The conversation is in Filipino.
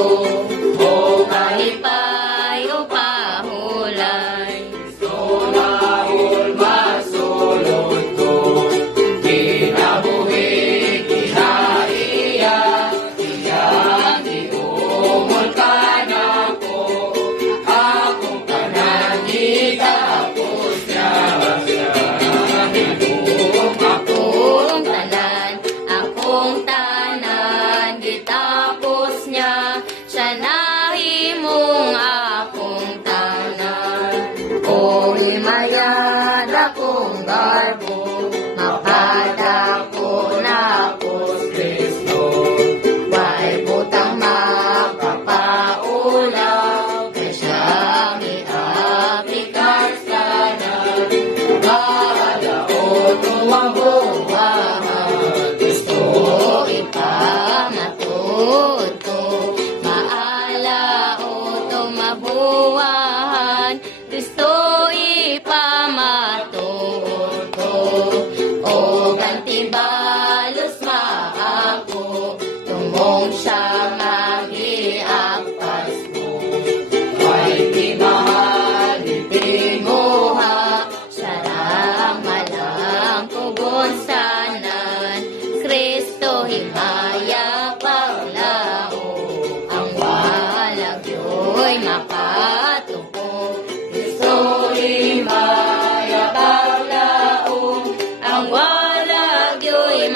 o kahipay o pahulay. Sunahol masulod ko, kinabuhi, kinaiya, iyang iumol ka na ko, akong panangitapos niya, Akong tanan, gitapos niya, siya nahimong akong tanan. O himayad akong garbo, mapadako na ako Kristo. Wa'y butang makapaulaw, kay siyang i-aplikas sana. Bahala o tumabuhan, Gusto ipamatuto, maala o tumabuhan. Gusto ipamatuto, o gantibalos maako, tumong siya magiakpas mo. ay di mahal, Tinguha, sarang malang kugonsanan, Kristo himaya paglao, ang walag yo'y makatuko. Kristo himaya paglao, ang walag yo'y